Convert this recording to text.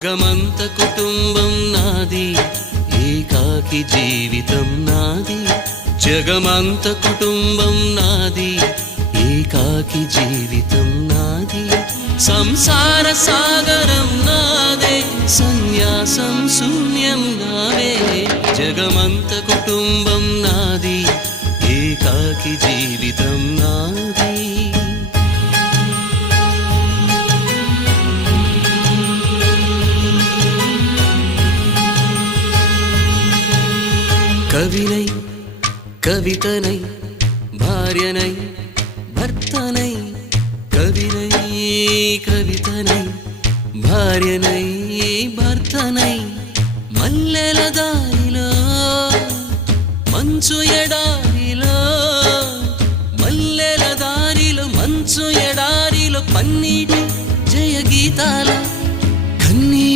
గమంత కుటుంబం నాది, ఏకాకి జీవితం నాది. జగమంత కుటుంబం నాది, ఏకాకి జీవితం నాది. సంసార సాగరం నాదే, సన్యాసం శూన్యం నావే. జగమంత కుటుంబం నాది, ఏకాకి జీవితం నాది. కవినై కవితనై భార్యనై భర్తనై, కవినై కవితనై భార్యనై భర్తనై. మల్లెల దారిలో మంచు ఎడారిలో, మల్లెల దారిలో మంచు ఎడారిలో, పన్నీటి జయ గీతాల